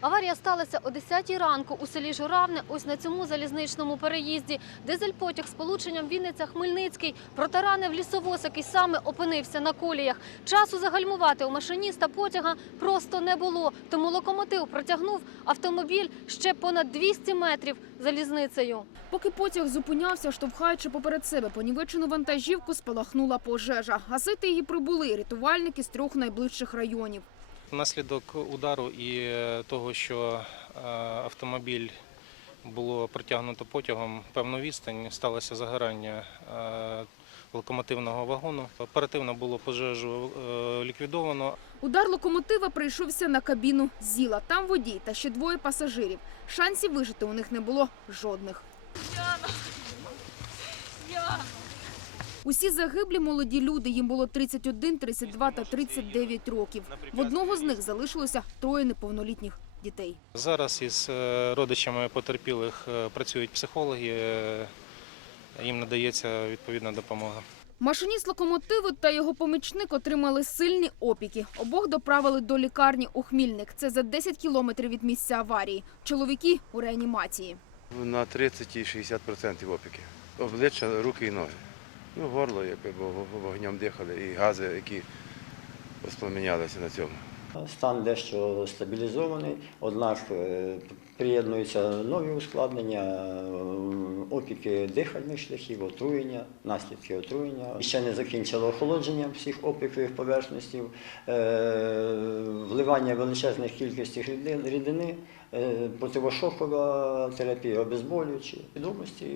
Аварія сталася о 10 ранку у селі Журавне, ось на цьому залізничному переїзді. Дизель-потяг з полученням Вінниця-Хмельницький протаранив лісовоз, який саме опинився на коліях. Часу загальмувати у машиніста потяга просто не було, тому локомотив протягнув автомобіль ще понад 200 метрів залізницею. Поки потяг зупинявся, штовхаючи поперед себе понівечену вантажівку, спалахнула пожежа. Гасити її прибули рятувальники з трьох найближчих районів. Внаслідок удару і е, того, що е, автомобіль було притягнуто потягом певну відстань, сталося загорання е, локомотивного вагону. Оперативно було пожежу ліквідовано. Удар локомотива прийшовся на кабіну Зіла. Там водій та ще двоє пасажирів. Шансів вижити у них не було жодних. Усі загиблі молоді люди. Їм було 31, 32 та 39 років. В одного з них залишилося троє неповнолітніх дітей. Зараз із е, родичами потерпілих е, працюють психологи, е, їм надається відповідна допомога. Машиніст локомотиву та його помічник отримали сильні опіки. Обох доправили до лікарні у Хмільник. Це за 10 кілометрів від місця аварії. Чоловіки у реанімації. На 30 і 60% опіки. Обличчя, руки і ноги. Ну, горло, якби, вогнем дихали, і гази, які воспламенялися на цьому. Стан дещо стабілізований, однак е, приєднуються нові ускладнення, опіки дихальних шляхів, отруєння, наслідки отруєння. Ще не закінчило охолодження всіх опікових поверхностей, вливання величезних кількостей рідини, е, противошокова терапія, обезболюючі. Відомості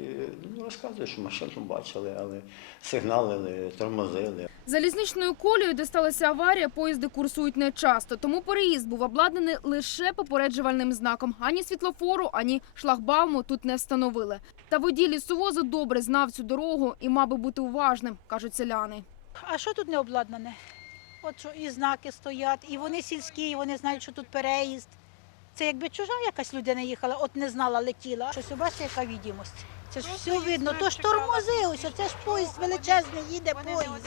ну, розказують, що машину бачили, але сигналили, тормозили. Залізничною колією, де сталася аварія, поїзди курсують нечасто. Тому переїзд був обладнаний лише попереджувальним знаком. Ані світлофору, ані шлагбауму тут не встановили. Та водій лісовозу добре знав цю дорогу і мав би бути уважним, кажуть селяни. А що тут не обладнане? От що і знаки стоять, і вони сільські, і вони знають, що тут переїзд. Це якби чужа якась людина їхала, от не знала, летіла. Щось бачите, яка відомість. Це ж все видно. То ж тормози, ось це ж поїзд величезний, їде поїзд.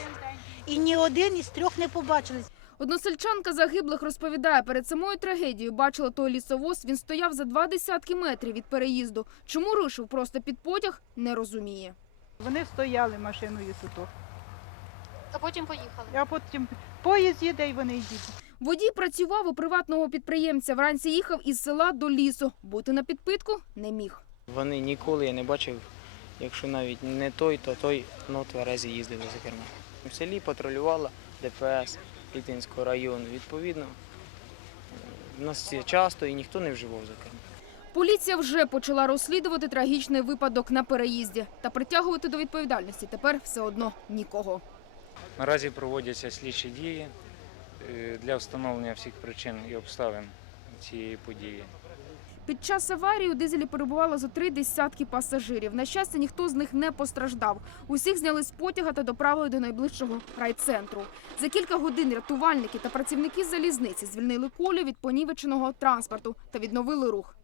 І ні один із трьох не побачили. Односельчанка загиблих розповідає, перед самою трагедією бачила той лісовоз. Він стояв за два десятки метрів від переїзду. Чому рушив просто під потяг, не розуміє. Вони стояли машиною тут. А потім поїхали. А потім поїзд їде і вони йдуть. Водій працював у приватного підприємця. Вранці їхав із села до лісу. Бути на підпитку не міг. Вони ніколи я не бачив, якщо навіть не той, то той ну, тверезі їздили за кермом. В селі патрулювала ДПС Літинського району. Відповідно, в нас це часто і ніхто не вживав за кермо. Поліція вже почала розслідувати трагічний випадок на переїзді. Та притягувати до відповідальності тепер все одно нікого. Наразі проводяться слідчі дії е, для встановлення всіх причин і обставин цієї події. Під час аварії у дизелі перебувало за три десятки пасажирів. На щастя, ніхто з них не постраждав. Усіх зняли з потяга та доправили до найближчого райцентру. За кілька годин рятувальники та працівники залізниці звільнили колю від понівеченого транспорту та відновили рух.